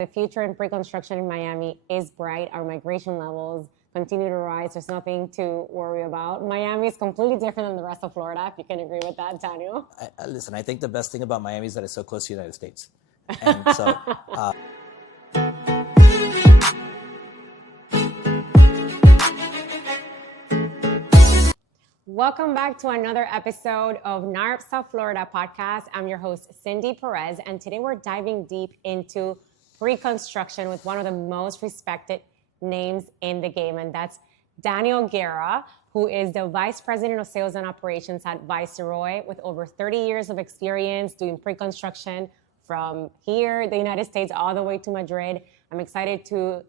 The future in pre-construction in Miami is bright. Our migration levels continue to rise. There's nothing to worry about. Miami is completely different than the rest of Florida, if you can agree with that, Daniel. Listen, I think the best thing about Miami is that it's so close to the United States. And so... Welcome back to another episode of NAHREP South Florida podcast. I'm your host, Cindy Perez, and today we're diving deep into pre-construction with one of the most respected names in the game, and that's Daniel Guerra, who is the Vice President of Sales and Operations at Viceroy, with over 30 years of experience doing pre-construction from here, the United States, all the way to Madrid. I'm excited to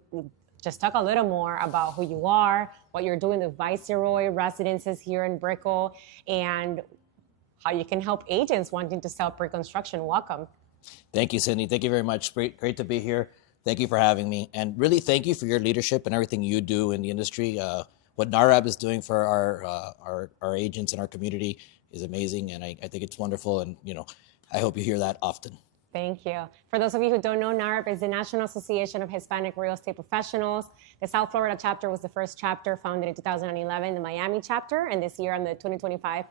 just talk a little more about who you are, what you're doing with Viceroy residences here in Brickell, and how you can help agents wanting to sell pre-construction. Welcome. Thank you, Cindy. Thank you very much. Great to be here. Thank you for having me. And really, thank you for your leadership and everything you do in the industry. What NAHREP is doing for our agents and our community is amazing. And I think it's wonderful. And, I hope you hear that often. Thank you. For those of you who don't know, NAHREP is the National Association of Hispanic Real Estate Professionals. The South Florida chapter was the first chapter founded in 2011, the Miami chapter, and this year I'm the 2025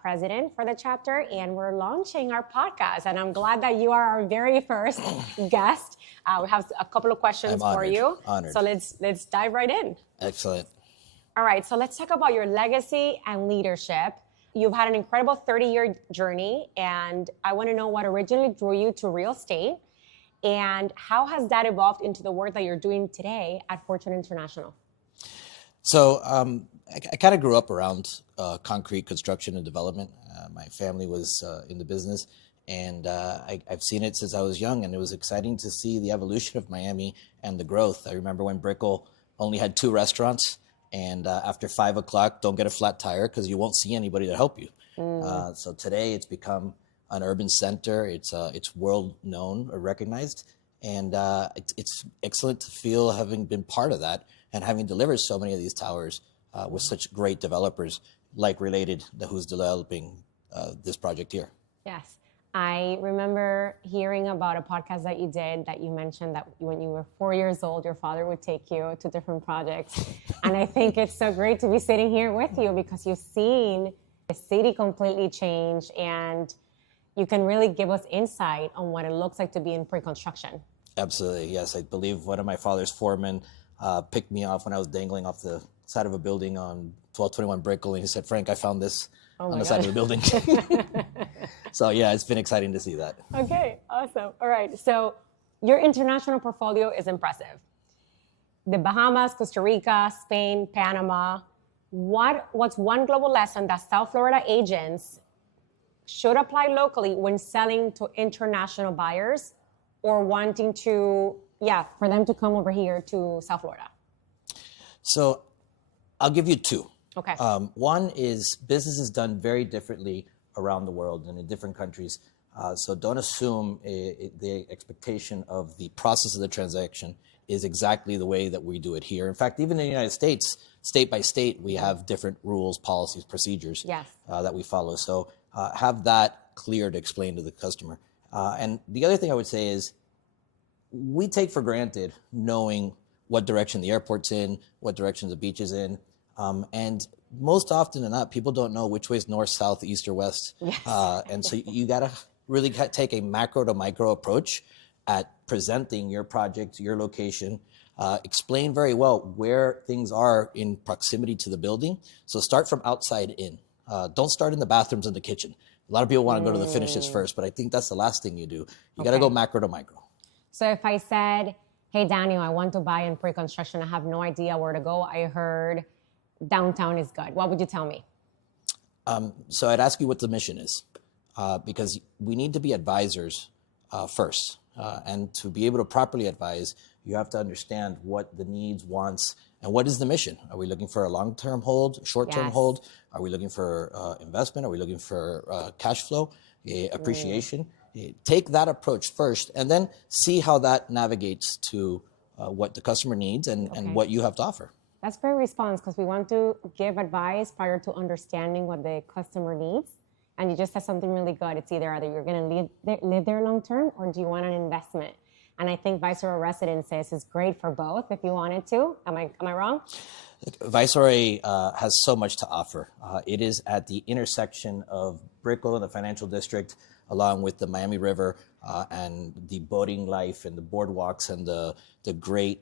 president for the chapter, and we're launching our podcast, and I'm glad that you are our very first guest. We have a couple of questions for you. Honored. So let's dive right in. Excellent. All right, so let's talk about your legacy and leadership. You've had an incredible 30-year journey, and I want to know what originally drew you to real estate, and how has that evolved into the work that you're doing today at Fortune International? So I kind of grew up around concrete construction and development. My family was in the business, and I've seen it since I was young, and it was exciting to see the evolution of Miami and the growth. I remember when Brickell only had 2 restaurants, and after 5 o'clock, don't get a flat tire because you won't see anybody to help you. So today it's become an urban center. It's world known or recognized, and it's excellent to feel having been part of that and having delivered so many of these towers with such great developers like Related, who's developing this project here. Yes. I remember hearing about a podcast that you did that you mentioned that when you were 4 years old, your father would take you to different projects. And I think it's so great to be sitting here with you because you've seen the city completely change, and you can really give us insight on what it looks like to be in pre-construction. Absolutely, yes. I believe one of my father's foremen picked me off when I was dangling off the side of a building on 1221 Brickell, and he said, "Frank, I found this on the side of the building." So yeah, it's been exciting to see that. Okay, awesome. All right, so your international portfolio is impressive. The Bahamas, Costa Rica, Spain, Panama. What's one global lesson that South Florida agents should apply locally when selling to international buyers or wanting to, for them to come over here to South Florida? So I'll give you 2. Okay. One is business is done very differently around the world and in different countries. So don't assume the expectation of the process of the transaction is exactly the way that we do it here. In fact, even in the United States, state by state, we have different rules, policies, procedures that we follow. So have that clear to explain to the customer. And the other thing I would say is we take for granted knowing what direction the airport's in, what direction the beach is in. And most often than not, people don't know which way is north, south, east, or west. Yes. And so you got to really take a macro to micro approach at presenting your project, your location, explain very well where things are in proximity to the building. So start from outside in. Don't start in the bathrooms and the kitchen. A lot of people want to go to the finishes first, but I think that's the last thing you do. You got to go macro to micro. So if I said, "Hey, Daniel, I want to buy in pre-construction. I have no idea where to go. I heard downtown is good." What would you tell me? So I'd ask you what the mission is, because we need to be advisors first. And to be able to properly advise, you have to understand what the needs, wants, and what is the mission. Are we looking for a long-term hold, short-term hold? Are we looking for investment? Are we looking for cash flow, appreciation? Take that approach first, and then see how that navigates to what the customer needs and what you have to offer. That's great response, because we want to give advice prior to understanding what the customer needs. And you just said something really good. It's either you're going to live there long term, or do you want an investment? And I think Viceroy Residences is great for both if you wanted to. Am I wrong? Viceroy has so much to offer. It is at the intersection of Brickell and the financial district, along with the Miami River and the boating life and the boardwalks and the great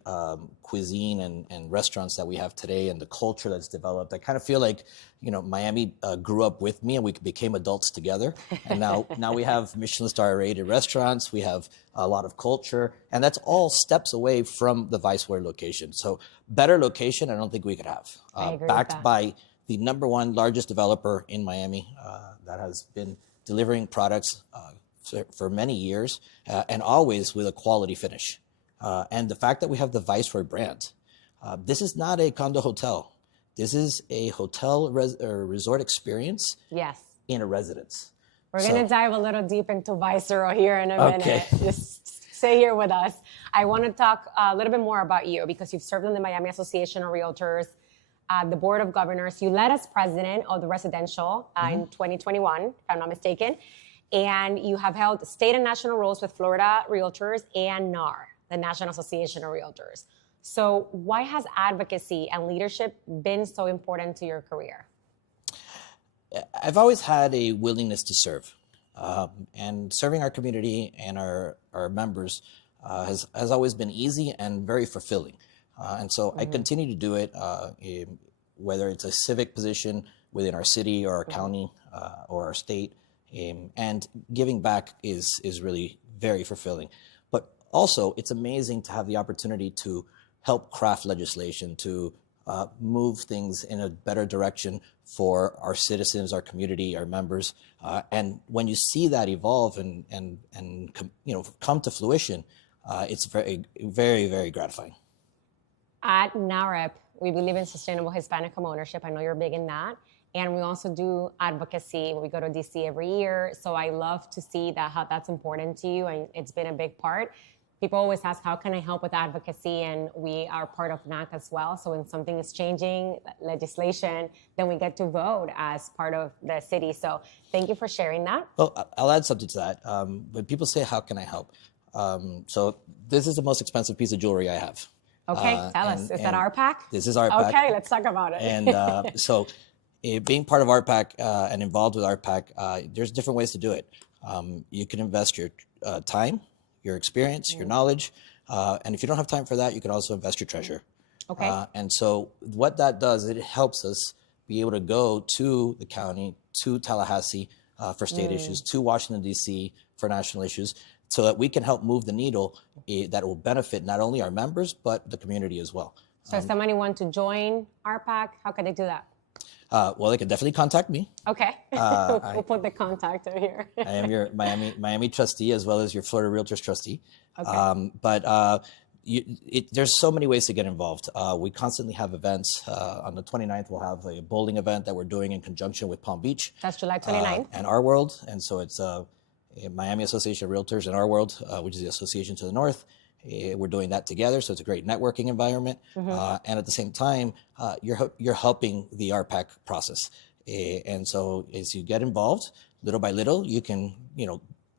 cuisine and restaurants that we have today and the culture that's developed. I kind of feel like, Miami grew up with me and we became adults together. And now we have Michelin star rated restaurants. We have a lot of culture, and that's all steps away from the Viceroy location. So better location, I don't think we could have. I agree Backed with that. by the #1 largest developer in Miami that has been delivering products for many years and always with a quality finish. And the fact that we have the Viceroy brand, this is not a condo hotel. This is a hotel or resort experience Yes. in a residence. We're going to dive a little deep into Viceroy here in a minute. Okay. Just stay here with us. I want to talk a little bit more about you because you've served on the Miami Association of Realtors, the Board of Governors. You led as president of the residential in 2021, if I'm not mistaken. And you have held state and national roles with Florida Realtors and NAR, the National Association of Realtors. So why has advocacy and leadership been so important to your career? I've always had a willingness to serve. And serving our community and our members has always been easy and very fulfilling. And so I continue to do it, whether it's a civic position within our city or our county or our state. And giving back is really very fulfilling. But also, it's amazing to have the opportunity to help craft legislation, to move things in a better direction for our citizens, our community, our members. And when you see that evolve and come to fruition, it's very, very, very gratifying. At NAHREP, we believe in sustainable Hispanic homeownership. I know you're big in that. And we also do advocacy. We go to DC every year. So I love to see how that's important to you. And it's been a big part. People always ask, how can I help with advocacy? And we are part of NAC as well. So when something is changing legislation, then we get to vote as part of the city. So thank you for sharing that. Well, I'll add something to that. When people say, how can I help? So this is the most expensive piece of jewelry I have. Okay, tell us. Is that RPAC? This is RPAC. Okay, let's talk about it. And so being part of RPAC and involved with RPAC, there's different ways to do it. You can invest your time, your experience, your knowledge. And if you don't have time for that, you can also invest your treasure. Okay. And so what that does, it helps us be able to go to the county, to Tallahassee for state issues, to Washington, D.C. for national issues, so that we can help move the needle that will benefit not only our members, but the community as well. So if somebody wants to join RPAC, how can they do that? Well, they can definitely contact me. Okay. We'll put the contact over here. I am your Miami trustee as well as your Florida Realtors trustee. Okay. There's so many ways to get involved. We constantly have events. On the 29th, we'll have a bowling event that we're doing in conjunction with Palm Beach. That's July 29th. And Our World. And so it's Miami Association of Realtors and Our World, which is the association to the north. We're doing that together, so it's a great networking environment. And at the same time, you're helping the RPAC process. And so as you get involved, little by little, you can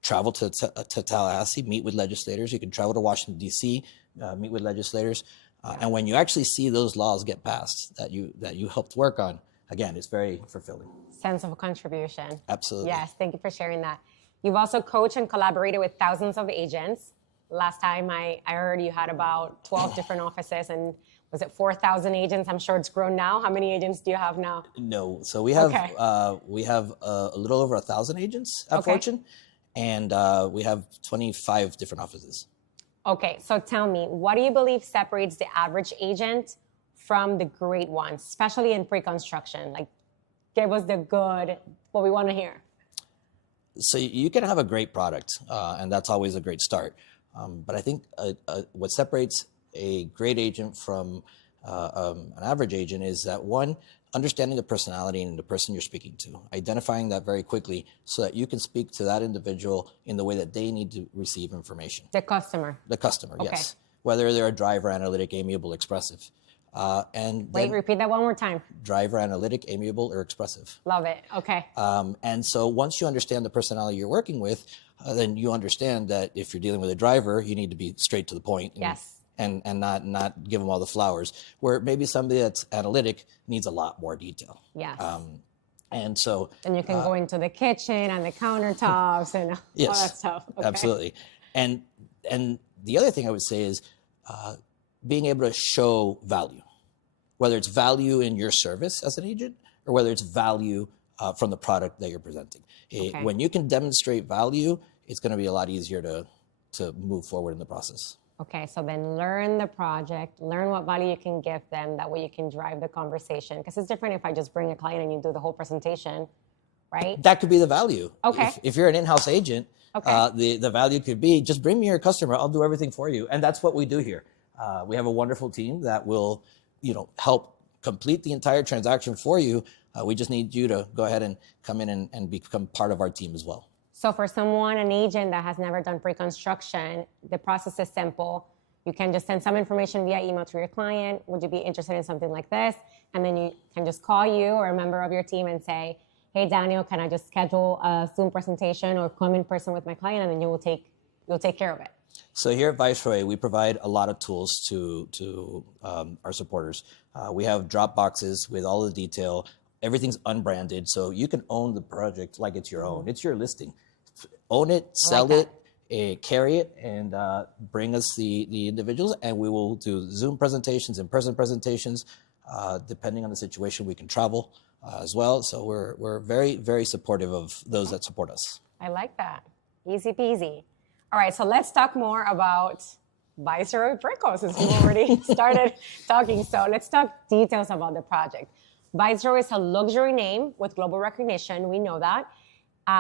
travel to Tallahassee, meet with legislators. You can travel to Washington, D.C., meet with legislators. And when you actually see those laws get passed that you helped work on, again, it's very fulfilling. Sense of contribution. Absolutely. Yes, thank you for sharing that. You've also coached and collaborated with thousands of agents. Last time I heard you had about 12 different offices, and was it 4,000 agents? I'm sure it's grown now. How many agents do you have now? No, so we have a little over 1,000 agents at Fortune, and we have 25 different offices. Okay, so tell me, what do you believe separates the average agent from the great ones, especially in pre-construction? Like, give us what we want to hear. So you can have a great product, and that's always a great start. But I think what separates a great agent from an average agent is that, one, understanding the personality and the person you're speaking to, identifying that very quickly so that you can speak to that individual in the way that they need to receive information. The customer. The customer, yes. Whether they're a driver, analytic, amiable, expressive. And Wait, then repeat that one more time. driver analytic, amiable, or expressive. Love it. Okay. And so once you understand the personality you're working with, then you understand that if you're dealing with a driver, you need to be straight to the point. Yes. And not give them all the flowers. Where maybe somebody that's analytic needs a lot more detail. Yes. And so then you can go into the kitchen and the countertops and yes, all that stuff. Okay. Absolutely. And the other thing I would say is being able to show value, whether it's value in your service as an agent or whether it's value from the product that you're presenting. Okay. When you can demonstrate value, it's going to be a lot easier to move forward in the process. Okay, so then learn the project, learn what value you can give them. That way you can drive the conversation. Because it's different if I just bring a client and you do the whole presentation, right? That could be the value. Okay. If you're an in-house agent, okay. The value could be just bring me your customer. I'll do everything for you. And that's what we do here. We have a wonderful team that will, help complete the entire transaction for you. We just need you to go ahead and come in and become part of our team as well. So for someone, an agent that has never done pre-construction, the process is simple. You can just send some information via email to your client. Would you be interested in something like this? And then you can just call you or a member of your team and say, hey, Daniel, can I just schedule a Zoom presentation or come in person with my client? And then you'll take care of it. So here at Viceroy, we provide a lot of tools to our supporters. We have drop boxes with all the detail. Everything's unbranded, so you can own the project like it's your own. It's your listing. Own it, sell it, carry it, and bring us the individuals, and we will do Zoom presentations, in-person presentations. Depending on the situation, we can travel as well. So we're very, very supportive of those that support us. I like that. Easy peasy. All right, so let's talk more about Viceroy Brickell, since we've already started talking. So let's talk details about the project. Viceroy is a luxury name with global recognition. We know that.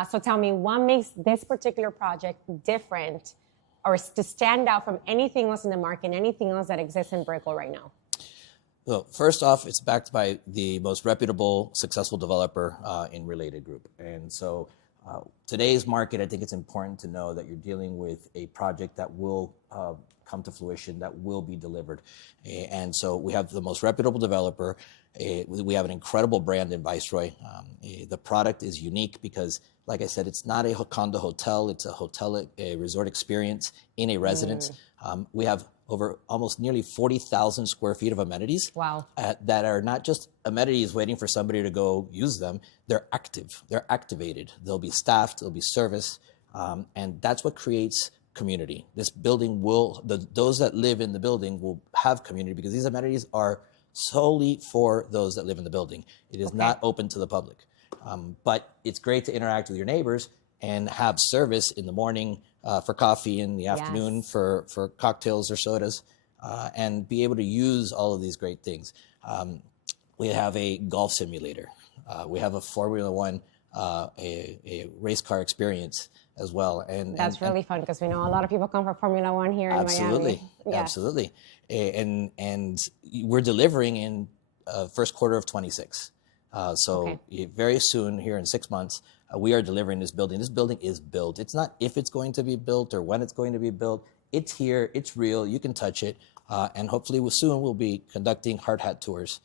So tell me, what makes this particular project different or to stand out from anything else in the market, anything else that exists in Brickell right now? So first off, it's backed by the most reputable, successful developer in Related Group. And so today's market, I think it's important to know that you're dealing with a project that will come to fruition, that will be delivered. And so we have the most reputable developer. We have an incredible brand in Viceroy. The product is unique because, like I said, it's not a condo hotel. It's a hotel, a resort experience in a residence. We have over almost nearly 40,000 square feet of amenities. Wow. That are not just amenities waiting for somebody to go use them. They're active. They're activated. They'll be staffed. They'll be serviced. And that's what creates community. This building those that live in the building will have community because these amenities are solely for those that live in the building. It is not open to the public. But it's great to interact with your neighbors and have service in the morning for coffee, in the afternoon for cocktails or sodas, and be able to use all of these great things. We have a golf simulator. We have a Formula One, a race car experience as well. And that's really fun because we know a lot of people come for Formula One here in Miami. Absolutely. And we're delivering in first quarter of 26. Very soon, here in 6 months, we are delivering this building. This building is built. It's not if it's going to be built or when it's going to be built. It's here. It's real. You can touch it. And hopefully soon we'll be conducting hard hat tours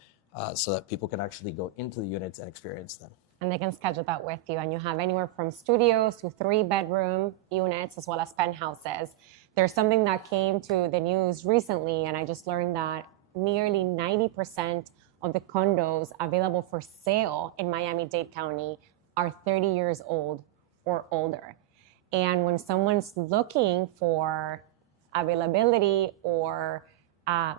so that people can actually go into the units and experience them. And they can schedule that with you. And you have anywhere from studios to 3-bedroom units as well as penthouses. There's something that came to the news recently, and I just learned that nearly 90% of the condos available for sale in Miami-Dade County are 30 years old or older. And when someone's looking for availability or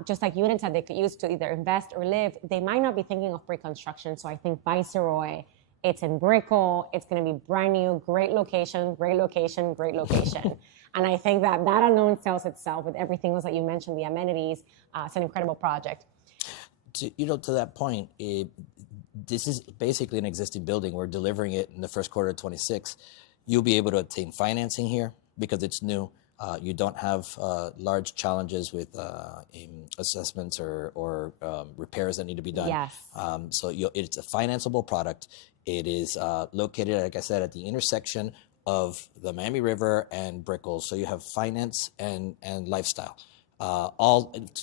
just like units that they could use to either invest or live, they might not be thinking of pre-construction. So I think Viceroy, it's in Brickell, it's going to be brand new, great location, great location, great location. And I think that alone sells itself with everything else that you mentioned, the amenities. It's an incredible project. To that point, this is basically an existing building. We're delivering it in the first quarter of 26. You'll be able to obtain financing here because it's new. You don't have large challenges with assessments or repairs that need to be done. Yes. So it's a financeable product. It is located, like I said, at the intersection of the Miami River and Brickell. So you have finance and lifestyle.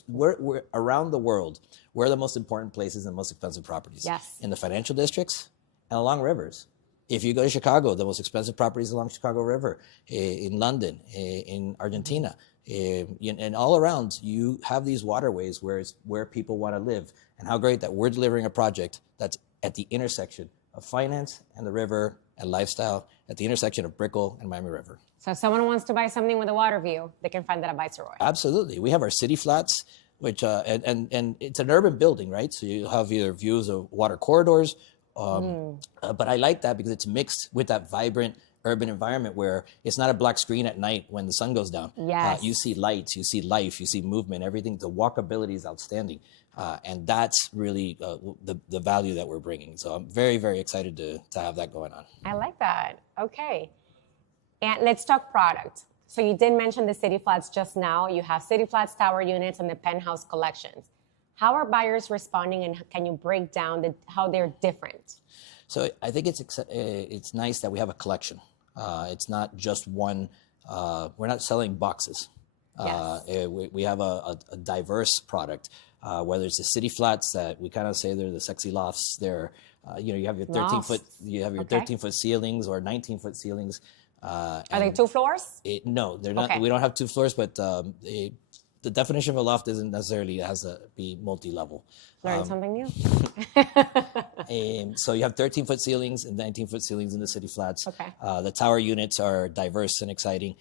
we're around the world. Where are the most important places and most expensive properties? Yes. In the financial districts and along rivers. If you go to Chicago, the most expensive properties along Chicago River, in London, in Argentina, and all around, you have these waterways where people want to live. And how great that we're delivering a project that's at the intersection of finance and the river and lifestyle, at the intersection of Brickell and Miami River. So if someone wants to buy something with a water view, they can find that at Viceroy. Absolutely. We have our city flats, which and it's an urban building, right? So you have either views of water corridors, but I like that because it's mixed with that vibrant urban environment where it's not a black screen at night when the sun goes down. Yes. You see lights, you see life, you see movement, everything. The walkability is outstanding. And that's really the value that we're bringing. So I'm very, very excited to have that going on. I like that. Okay. And let's talk product. So you did mention the city flats just now. You have city flats, tower units, and the penthouse collections. How are buyers responding, and can you break down how they're different? So I think it's nice that we have a collection. It's not just one. We're not selling boxes. Yes. We have a diverse product. Whether it's the city flats that we kind of say they're the sexy lofts. They're you have your 13-foot ceilings or 19-foot ceilings. Are they 2 floors? No, they're not. Okay. We don't have 2 floors, but the definition of a loft isn't necessarily has to be multi-level. Learn something new. So you have 13-foot ceilings and 19-foot ceilings in the city flats. Okay. The tower units are diverse and exciting,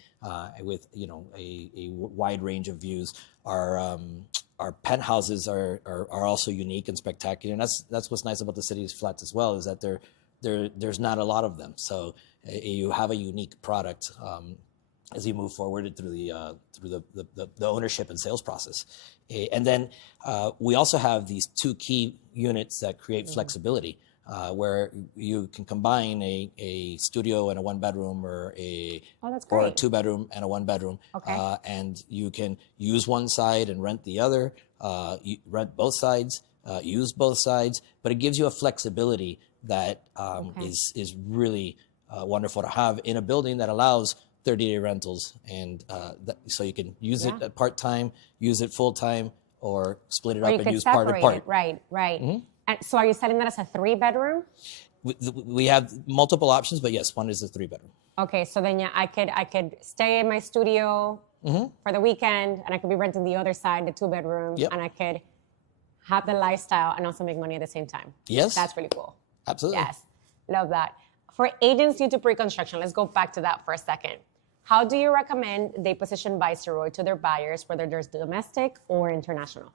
with a wide range of views. Our penthouses are also unique and spectacular, and that's what's nice about the city's flats as well, is that there's not a lot of them. So you have a unique product as you move forward through the ownership and sales process. And then we also have these 2 key units that create flexibility, where you can combine a studio and a 1-bedroom or a 2-bedroom and a 1-bedroom. Okay. And you can use one side and rent the other, rent both sides, use both sides, but it gives you a flexibility that is really wonderful to have in a building that allows 30-day rentals, and so you can use it at part-time, use it full-time, or split it up and use part and part. Right. Mm-hmm. And so are you selling that as a 3-bedroom? We have multiple options, but yes, one is a 3-bedroom. Okay, so then I could stay in my studio for the weekend, and I could be renting the other side, the 2-bedroom, and I could have the lifestyle and also make money at the same time. Yes. That's really cool. Absolutely. Yes, love that. For agents new to pre-construction, let's go back to that for a second. How do you recommend they position Viceroy to their buyers, whether there's domestic or international?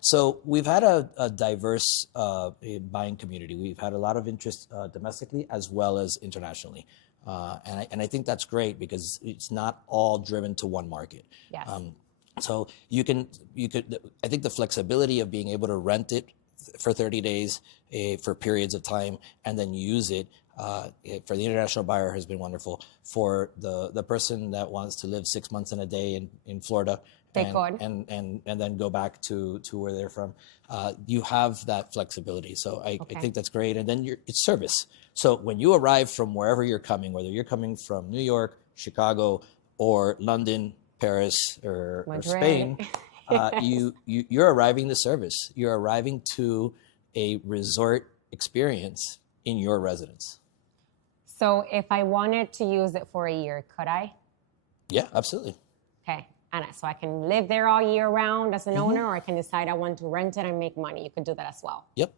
So we've had a diverse buying community. We've had a lot of interest domestically as well as internationally. And I think that's great because it's not all driven to one market. Yes. So you could, I think the flexibility of being able to rent it for 30 days for periods of time and then use it for the international buyer has been wonderful. For the person that wants to live 6 months in a day in Florida and then go back to where they're from, you have that flexibility. So I think that's great. And then it's service. So when you arrive from wherever you're coming, whether you're coming from New York, Chicago, or London, Paris, or Spain, you're arriving to service. You're arriving to a resort experience in your residence. So if I wanted to use it for a year, could I? Yeah, absolutely. Okay. And so I can live there all year round as an owner, or I can decide I want to rent it and make money. You could do that as well. Yep.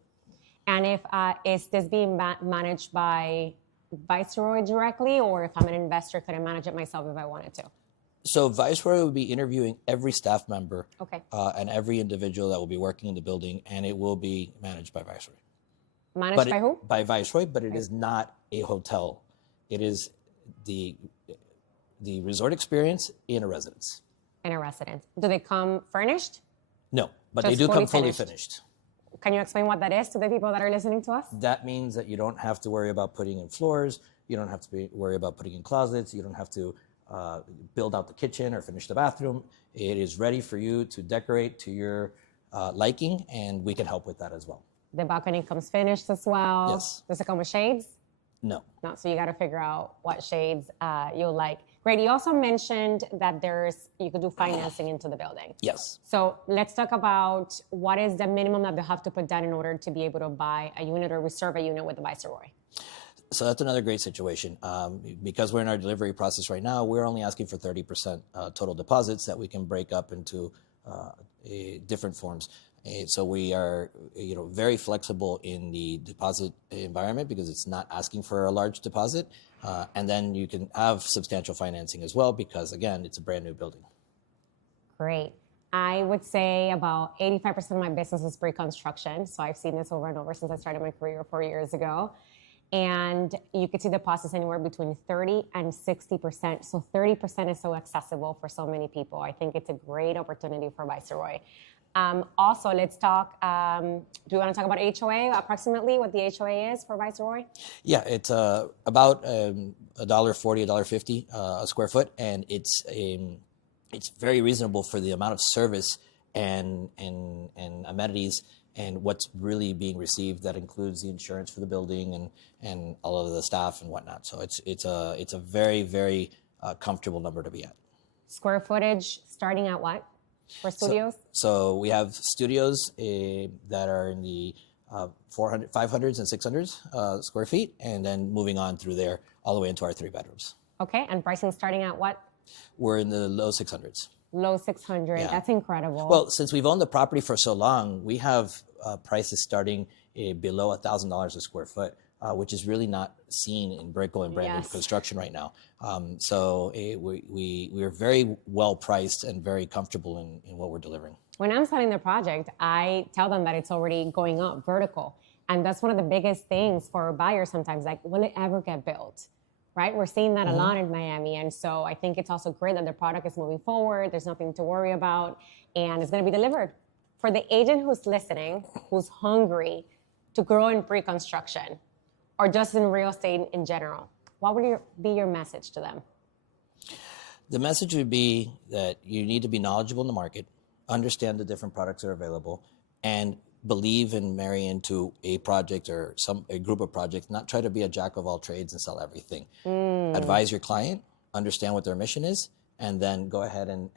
And if is this being managed by Viceroy directly, or if I'm an investor, could I manage it myself if I wanted to? So Viceroy will be interviewing every staff member and every individual that will be working in the building, and it will be managed by Viceroy. Managed by who? By Viceroy, but it is not a hotel. It is the resort experience in a residence. In a residence. Do they come furnished? No, but they do come fully finished. Can you explain what that is to the people that are listening to us? That means that you don't have to worry about putting in floors. You don't have to worry about putting in closets. You don't have to build out the kitchen or finish the bathroom. It is ready for you to decorate to your liking, and we can help with that as well. The balcony comes finished as well. Yes. Does it come with shades? No. No, so you got to figure out what shades you'll like. Great. You also mentioned that you could do financing into the building. Yes. So let's talk about what is the minimum that they have to put down in order to be able to buy a unit or reserve a unit with the Viceroy. So that's another great situation. Because we're in our delivery process right now, we're only asking for 30% total deposits that we can break up into different forms. So we are, very flexible in the deposit environment because it's not asking for a large deposit. And then you can have substantial financing as well because, again, it's a brand new building. Great. I would say about 85% of my business is pre-construction. So I've seen this over and over since I started my career 4 years ago. And you could see deposits anywhere between 30 and 60%. So 30% is so accessible for so many people. I think it's a great opportunity for Viceroy. Also, let's talk, do you want to talk about HOA, approximately what the HOA is for Viceroy? Yeah, it's about $1.40, $1.50 a square foot, and it's very reasonable for the amount of service and amenities and what's really being received. That includes the insurance for the building and all of the staff and whatnot. So it's a very, very comfortable number to be at. Square footage starting at what for studios? So we have studios that are in the 500s and 600s square feet, and then moving on through there all the way into our 3 bedrooms. Okay, and pricing starting at what? We're in the low 600s. Low 600. Yeah. That's incredible. Well, since we've owned the property for so long, we have prices starting below $1,000 a square foot, which is really not seen in Brickell and brand new construction right now. So we're very well priced and very comfortable in what we're delivering. When I'm selling the project, I tell them that it's already going up vertical. And that's one of the biggest things for buyers sometimes, like, will it ever get built? Right? We're seeing that a lot in Miami. And so I think it's also great that the product is moving forward. There's nothing to worry about. And it's going to be delivered. For the agent who's listening, who's hungry to grow in pre-construction or just in real estate in general, what would be your message to them? The message would be that you need to be knowledgeable in the market, understand the different products that are available, and believe and marry into a project or a group of projects, not try to be a jack of all trades and sell everything. Advise your client, understand what their mission is, and then go ahead and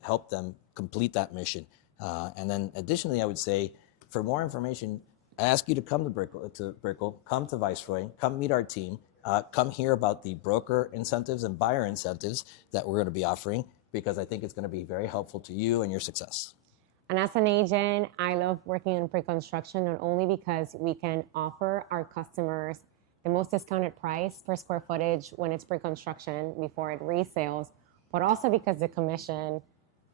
help them complete that mission. And then additionally, I would say, for more information, I ask you to come to Brickell, come to Viceroy, come meet our team, come hear about the broker incentives and buyer incentives that we're going to be offering, because I think it's going to be very helpful to you and your success. And as an agent, I love working in pre-construction, not only because we can offer our customers the most discounted price per square footage when it's pre-construction before it resales, but also because the commission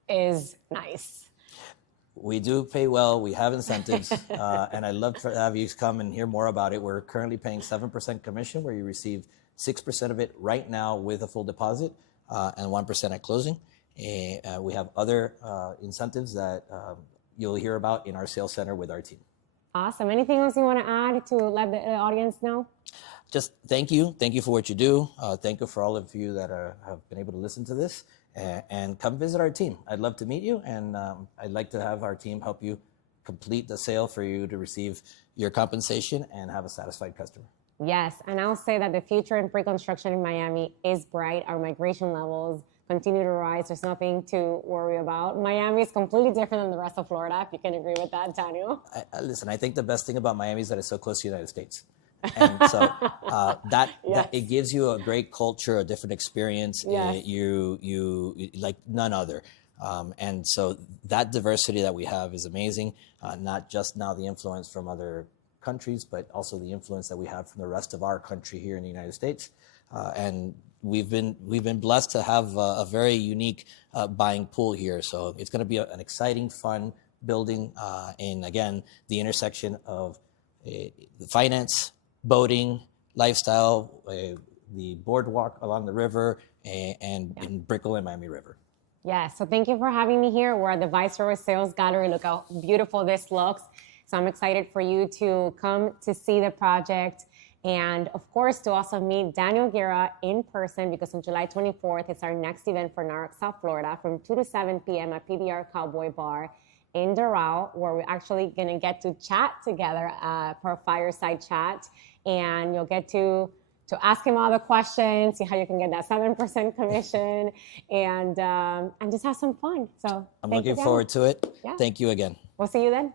is nice. We do pay well. We have incentives, and I'd love to have you come and hear more about it. We're currently paying 7% commission, where you receive 6% of it right now with a full deposit and 1% at closing. We have other incentives that you'll hear about in our sales center with our team. Awesome. Anything else you want to add to let the audience know? Just thank you. Thank you for what you do. Thank you for all of you that have been able to listen to this. And come visit our team. I'd love to meet you, and I'd like to have our team help you complete the sale for you to receive your compensation and have a satisfied customer. Yes, and I'll say that the future in pre-construction in Miami is bright. Our migration levels continue to rise. There's nothing to worry about. Miami is completely different than the rest of Florida, if you can agree with that, Daniel. Listen, I think the best thing about Miami is that it's so close to the United States. And so that it gives you a great culture, a different experience, you like none other. And so that diversity that we have is amazing, not just now the influence from other countries, but also the influence that we have from the rest of our country here in the United States. And we've been blessed to have a very unique buying pool here. So it's going to be an exciting, fun building. And again, the intersection of the finance, boating, lifestyle, the boardwalk along the river, and in Brickell and Miami River. Yeah, so thank you for having me here. We're at the Viceroy Sales Gallery. Look how beautiful this looks. So I'm excited for you to come to see the project, and of course to also meet Daniel Guerra in person, because on July 24th, it's our next event for NAHREP South Florida from 2 to 7 p.m. at PBR Cowboy Bar in Doral, where we're actually going to get to chat together for a fireside chat. And you'll get to to ask him all the questions, see how you can get that 7% commission, and just have some fun. So I'm looking forward to it. Yeah. Thank you again. We'll see you then.